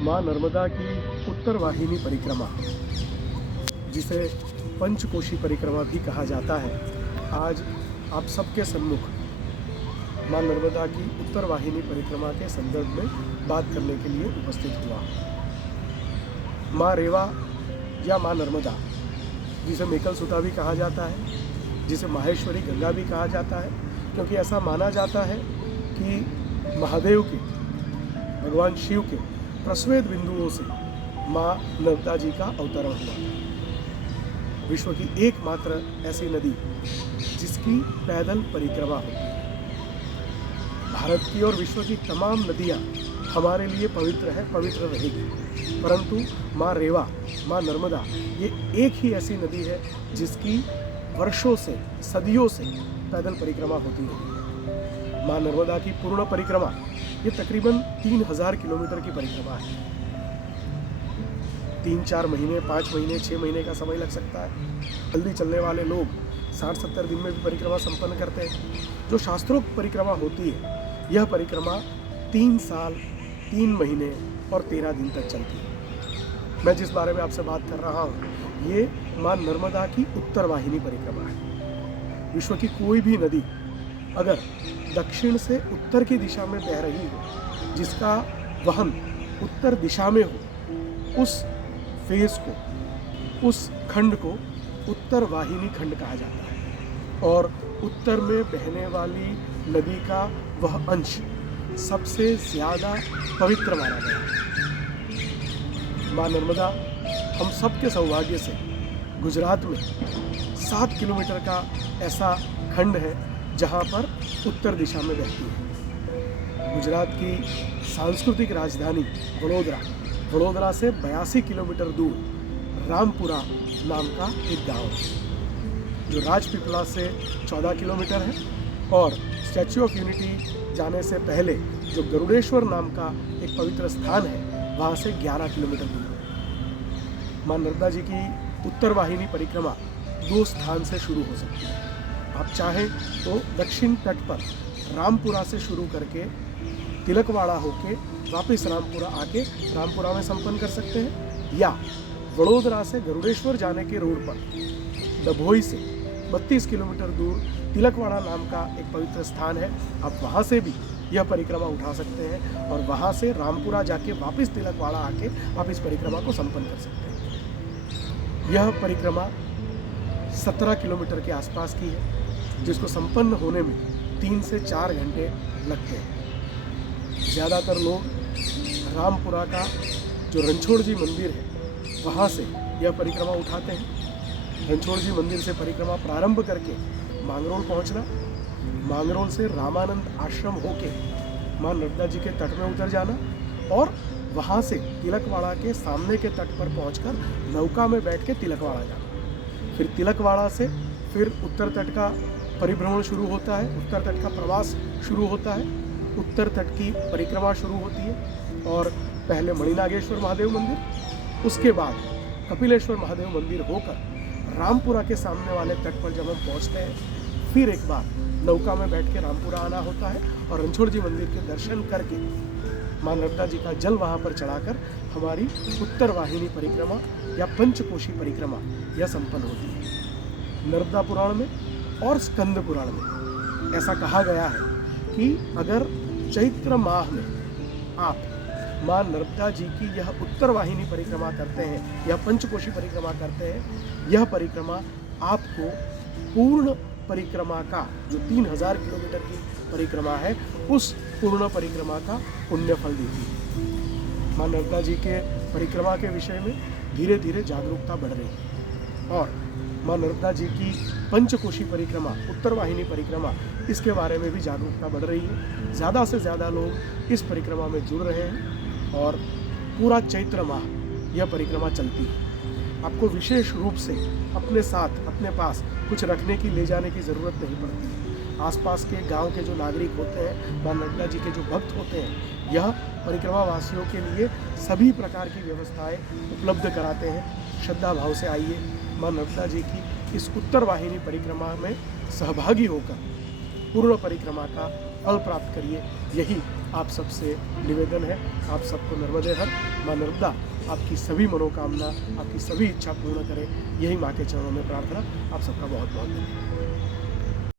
माँ नर्मदा की उत्तर वाहिनी परिक्रमा, जिसे पंचकोशी परिक्रमा भी कहा जाता है, आज आप सबके सम्मुख माँ नर्मदा की उत्तर वाहिनी परिक्रमा के संदर्भ में बात करने के लिए उपस्थित हुआ। माँ रेवा या माँ नर्मदा, जिसे मेकल सुता भी कहा जाता है, जिसे माहेश्वरी गंगा भी कहा जाता है, क्योंकि ऐसा माना जाता है कि महादेव के, भगवान शिव के प्रस्वेद बिंदुओं से माँ नर्मदा जी का अवतरण हुआ। विश्व की एकमात्र ऐसी नदी जिसकी पैदल परिक्रमा होती है। भारत की और विश्व की तमाम नदियाँ हमारे लिए पवित्र है, पवित्र रहेगी, परंतु माँ रेवा, माँ नर्मदा, ये एक ही ऐसी नदी है जिसकी वर्षों से, सदियों से पैदल परिक्रमा होती है। माँ नर्मदा की पूर्ण परिक्रमा ये तकरीबन 3000 किलोमीटर की परिक्रमा है। 3-4 महीने, 5 महीने, 6 महीने का समय लग सकता है। जल्दी चलने वाले लोग 60-70 दिन में भी परिक्रमा संपन्न करते हैं। जो शास्त्रोक्त परिक्रमा होती है, यह परिक्रमा 3 साल, 3 महीने और 13 दिन तक चलती है। मैं जिस बारे में आपसे बात कर रहा हूँ, ये माँ नर्मदा की उत्तर वाहिनी परिक्रमा है। विश्व की कोई भी नदी अगर दक्षिण से उत्तर की दिशा में बह रही हो, जिसका वहन उत्तर दिशा में हो, उस फेज को, उस खंड को उत्तर वाहिनी खंड कहा जाता है। और उत्तर में बहने वाली नदी का वह अंश सबसे ज़्यादा पवित्र माना गया है। माँ नर्मदा हम सबके सौभाग्य से गुजरात में 7 किलोमीटर का ऐसा खंड है जहाँ पर उत्तर दिशा में बहती है। गुजरात की सांस्कृतिक राजधानी वडोदरा से 82 किलोमीटर दूर रामपुरा नाम का एक गांव है, जो राजपीपला से 14 किलोमीटर है, और स्टैच्यू ऑफ यूनिटी जाने से पहले जो गरुड़ेश्वर नाम का एक पवित्र स्थान है, वहाँ से 11 किलोमीटर दूर है। माँ नर्मदा जी की उत्तर वाहिनी परिक्रमा 2 स्थान से शुरू हो सकती है। आप चाहें तो दक्षिण तट पर रामपुरा से शुरू करके तिलकवाड़ा होके वापस रामपुरा आके रामपुरा में संपन्न कर सकते हैं, या वडोदरा से गरुड़ेश्वर जाने के रोड पर डभोई से 32 किलोमीटर दूर तिलकवाड़ा नाम का एक पवित्र स्थान है, आप वहाँ से भी यह परिक्रमा उठा सकते हैं और वहाँ से रामपुरा जाके वापस तिलकवाड़ा आके आप इस परिक्रमा को संपन्न कर सकते हैं। यह परिक्रमा 17 किलोमीटर के आसपास की है, जिसको संपन्न होने में 3 से 4 घंटे लगते हैं। ज़्यादातर लोग रामपुरा का जो रणछोड़ जी मंदिर है, वहाँ से यह परिक्रमा उठाते हैं। रणछोड़ जी मंदिर से परिक्रमा प्रारंभ करके मांगरोल पहुँचना, मांगरोल से रामानंद आश्रम होके माँ नर्मदा जी के तट में उतर जाना, और वहाँ से तिलकवाड़ा के सामने के तट पर पहुँचकर नौका में बैठ के तिलकवाड़ा जाना। फिर तिलकवाड़ा से फिर उत्तर तट का परिभ्रमण शुरू होता है, उत्तर तट का प्रवास शुरू होता है, उत्तर तट की परिक्रमा शुरू होती है, और पहले मणिनागेश्वर महादेव मंदिर, उसके बाद कपिलेश्वर महादेव मंदिर होकर रामपुरा के सामने वाले तट पर जब हम पहुँचते हैं, फिर एक बार नौका में बैठ के रामपुरा आना होता है, और रणछोड़ जी मंदिर के दर्शन करके माँ नर्मदा जी का जल वहाँ पर चढ़ाकर हमारी उत्तर वाहिनी परिक्रमा या पंचकोशी परिक्रमा यह संपन्न होती है। नर्मदा पुराण में और स्कंद पुराण में ऐसा कहा गया है कि अगर चैत्र माह में आप माँ नर्मदा जी की यह उत्तर वाहिनी परिक्रमा करते हैं या पंचकोशी परिक्रमा करते हैं, यह परिक्रमा आपको पूर्ण परिक्रमा का, जो 3000 किलोमीटर की परिक्रमा है, उस पूर्ण परिक्रमा का पुण्य फल देती है। माँ नर्मदा जी के परिक्रमा के विषय में धीरे धीरे जागरूकता बढ़ रही है, और माँ नर्मदा जी की पंचकोशी परिक्रमा, उत्तर वाहिनी परिक्रमा, इसके बारे में भी जागरूकता बढ़ रही है। ज़्यादा से ज़्यादा लोग इस परिक्रमा में जुड़ रहे हैं, और पूरा चैत्र माह यह परिक्रमा चलती है। आपको विशेष रूप से अपने साथ, अपने पास कुछ रखने की, ले जाने की ज़रूरत नहीं पड़ती। आसपास के गांव के जो नागरिक होते हैं, माँ नर्मदा जी के जो भक्त होते हैं, यह परिक्रमा वासियों के लिए सभी प्रकार की व्यवस्थाएं उपलब्ध कराते हैं। श्रद्धा भाव से आइए, माँ नर्मदा जी की इस उत्तर वाहिनी परिक्रमा में सहभागी होकर पूर्ण परिक्रमा का फल प्राप्त करिए, यही आप सबसे निवेदन है। आप सबको नर्मदे हर माँ नर्मदा आपकी सभी मनोकामना, आपकी सभी इच्छा पूर्ण करे, यही माँ के चरणों में प्रार्थना। आप सबका बहुत बहुत धन्यवाद।